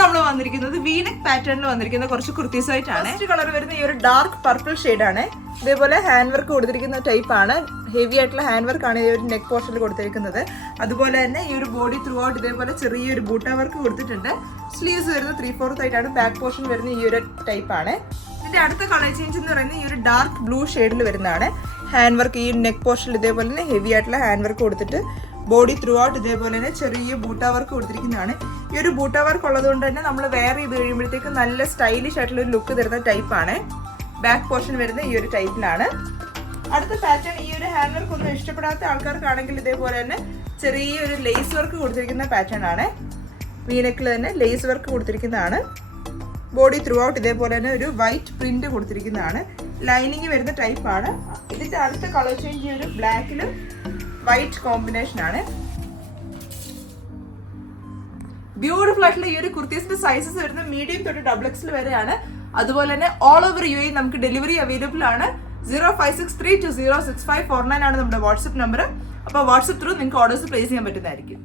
നമ്മൾ വന്നിരിക്കുന്നത് വീനെക്ക് പാറ്റേണിൽ വന്നിരിക്കുന്ന കുറച്ച് കുർത്തീസ് ആയിട്ടാണ്. ഫസ്റ്റ് കളർ വരുന്ന ഈ ഒരു ഡാർക്ക് പർപ്പിൾ ഷെയ്ഡ് ആണ്. ഇതേപോലെ ഹാൻഡ് വർക്ക് കൊടുത്തിരിക്കുന്ന ടൈപ്പ് ആണ്. ഹെവി ആയിട്ടുള്ള ഹാൻഡ് വർക്ക് ആണ് ഈ ഒരു നെക്ക് പോർഷനിൽ കൊടുത്തിരിക്കുന്നത്. അതുപോലെ തന്നെ ഈ ഒരു ബോഡി ത്രൂ ഔട്ട് ഇതേപോലെ ചെറിയൊരു ബൂട്ട വർക്ക് കൊടുത്തിട്ടുണ്ട്. സ്ലീവ്സ് വരുന്നത് 3/4 ആയിട്ടാണ്. ബാക്ക് പോർഷൻ വരുന്ന ഈ ഒരു ടൈപ്പ് ആണ്. ഇതിന്റെ അടുത്ത കളർ ചേഞ്ച് എന്ന് പറയുന്നത് ഈ ഒരു ഡാർക്ക് ബ്ലൂ ഷെയ്ഡിൽ വരുന്നതാണ്. ഹാൻഡ് വർക്ക് ഈ നെക്ക് പോർഷനിൽ ഇതേപോലെ തന്നെ ഹെവി ആയിട്ടുള്ള ഹാൻഡ് വർക്ക് കൊടുത്തിട്ട് ബോഡി ത്രൂ ഔട്ട് ഇതേപോലെ തന്നെ ചെറിയ ബൂട്ട വർക്ക് കൊടുത്തിരിക്കുന്നതാണ്. ഈ ഒരു ബൂട്ട വർക്ക് ഉള്ളത് കൊണ്ട് തന്നെ നമ്മൾ വെയർ ചെയ്ത് കഴിയുമ്പോഴത്തേക്ക് നല്ല സ്റ്റൈലിഷ് ആയിട്ടുള്ള ഒരു ലുക്ക് തരുന്ന ടൈപ്പാണ്. ബാക്ക് പോർഷൻ വരുന്ന ഈ ഒരു ടൈപ്പിലാണ്. അടുത്ത പാറ്റേൺ ഈ ഒരു ഹാൻഡ് വർക്ക് ഒന്നും ഇഷ്ടപ്പെടാത്ത ആൾക്കാർക്കാണെങ്കിൽ ഇതേപോലെ തന്നെ ചെറിയൊരു ലേസ് വർക്ക് കൊടുത്തിരിക്കുന്ന പാറ്റേൺ ആണ്. വീനെക്കിൽ തന്നെ ലേസ് വർക്ക് കൊടുത്തിരിക്കുന്നതാണ്. ബോഡി ത്രൂ ഔട്ട് ഇതേപോലെ തന്നെ ഒരു വൈറ്റ് പ്രിന്റ് കൊടുത്തിരിക്കുന്നതാണ്. ലൈനിങ് വരുന്ന ടൈപ്പാണ്. ഇതിന്റെ അടുത്ത കളർ ചേഞ്ച് ഈ ഒരു ബ്ലാക്കിൽ വൈറ്റ് കോമ്പിനേഷൻ ആണ്. ബ്യൂട്ടിഫുൾ ആയിട്ടുള്ള ഈ ഒരു കുർത്തീസിന്റെ സൈസസ് വരുന്നത് മീഡിയം തൊട്ട് XXL വരെയാണ്. അതുപോലെ തന്നെ ഓൾ ഓവർ UAE നമുക്ക് ഡെലിവറി അവൈലബിൾ ആണ്. 0563206549 ആണ് നമ്മുടെ വാട്സ്ആപ്പ് നമ്പർ. അപ്പോൾ വാട്സ്ആപ്പ് ത്രൂ നിങ്ങൾക്ക് ഓർഡേഴ്സ് പ്ലേസ് ചെയ്യാൻ പറ്റുന്നതായിരിക്കും.